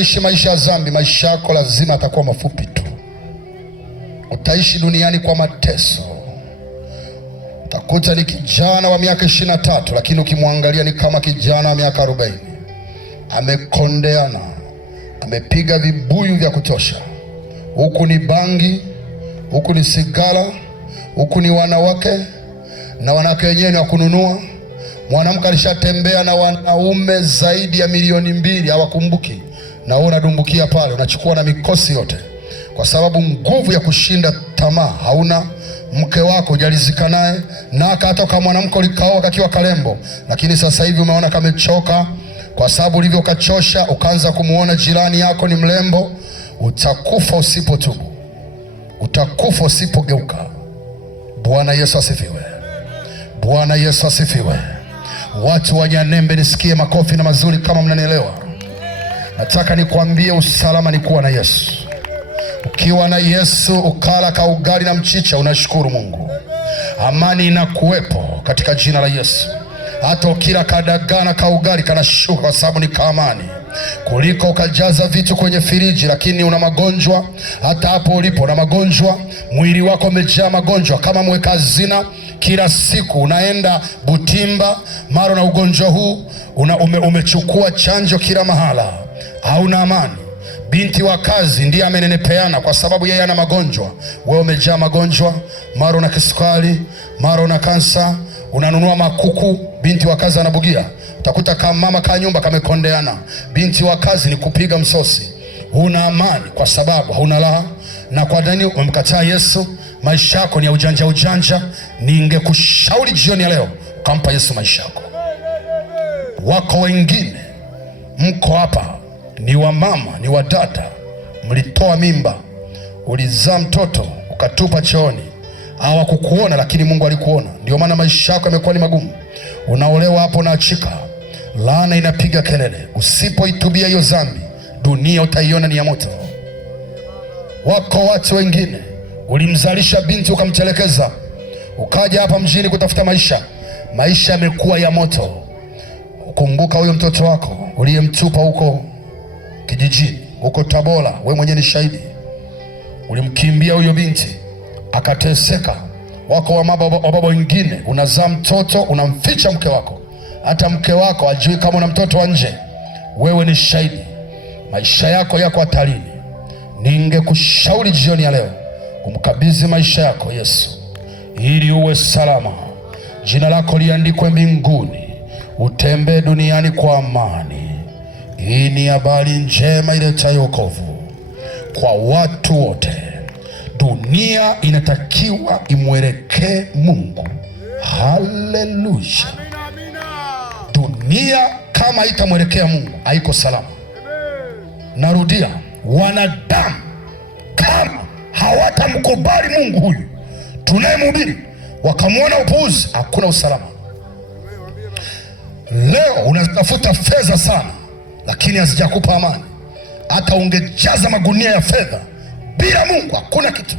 unaishi maisha ya dhambi, maisha yako lazima atakuwa mafupi tu. Utaishi duniani kwa mateso. Utakuta ni kijana wa miaka 23, lakini ukimwangalia ni kama kijana wa miaka 40. Amekondeana, amepiga vibuyu vya kutosha. Huku ni bangi, huku ni sigara, huku ni wanawake, na wanawake wenyewe ni wa kununua. Mwanamke alishatembea na wanaume zaidi ya milioni 2, hawakumbuki. Na wewe unadumbukia pale, unachukua na mikosi yote, kwa sababu nguvu ya kushinda tamaa hauna. Mke wako hujalizika naye, na akatoka mwanamke ulikaoa kakiwa kalembo, lakini sasa hivi umeona kamechoka, kwa sababu ulivyo kachosha ukaanza kumuona jirani yako ni mlembo. Utakufa usipotubu, utakufa usipogeuka. Bwana Yesu asifiwe. Bwana Yesu asifiwe. Watu wa Nyanembe, nisikie makofi na mazuri kama mnanielewa. Nataka nikwambie usalama ni kuwa na Yesu. Ukiwa na Yesu, ukala ka ugali na mchicha, unashukuru Mungu. Amani inakuwepo katika jina la Yesu. Hata ukila kadagana ka ugali kanashuka, kwa sababu ni kaamani, kuliko ukajaza vitu kwenye firiji lakini una magonjwa. Hata hapo ulipo na magonjwa, mwili wako umejaa magonjwa kama mweka hazina. Kila siku unaenda Butimba, mara na ugonjwa huu, umechukua chanjo kila mahala, hauna amani. Binti wa kazi ndiye amenenepeana kwa sababu yeye ana magonjwa. Wewe umejaa magonjwa, mara una kisukari, mara una kansa, unanunua makuku. Binti wa kazi anabugia. Utakuta kama mama ka nyumba kamekondeana. Binti wa kazi ni kupiga msosi. Huna amani kwa sababu hauna raha. Na kwa nini umemkataa Yesu? Maisha yako ni ya ujanja ujanja. Ningekushauri jioni ya leo ukampa Yesu maisha yako. Wako wengine mko hapa, ni wa mama, ni wa dada, mlitoa mimba, ulizaa mtoto ukatupa chooni. Hawakukuona lakini Mungu alikuona. Ndio maana maisha yako yamekuwa ni magumu. Unaolewa hapo na achika, laana inapiga kelele. Usipoitubia hiyo dhambi, dunia utaiona ni ya moto. Wako watu wengine ulimzalisha binti ukamtelekeza, ukaja hapa mjini kutafuta maisha. Maisha yamekuwa ya moto. Kumbuka huyo mtoto wako uliyemtupa huko kijijini, huko Tabora, wewe mwenyewe ni shahidi. Ulimkimbia huyo binti akateseka. Wako wa baba wengine, unazaa mtoto unamficha mke wako, hata mke wako ajui kama una mtoto wa nje. Wewe ni shahidi, maisha yako yako hatarini. Ningekushauri jioni ya leo kumkabidhi maisha yako Yesu ili uwe salama, jina lako liandikwe mbinguni, utembee duniani kwa amani. Hii ni habari njema iletayo wokovu kwa watu wote. Dunia inatakiwa imwelekee Mungu. Haleluya. Dunia kama itamwelekea Mungu haiko salama. Narudia, wanadamu kama hawatamkubali Mungu huyu tunayemhubiri, wakamwona upuuzi, hakuna usalama. Leo unatafuta fedha sana, lakini hazijakupa amani. Hata ungejaza magunia ya fedha, bila Mungu hakuna kitu.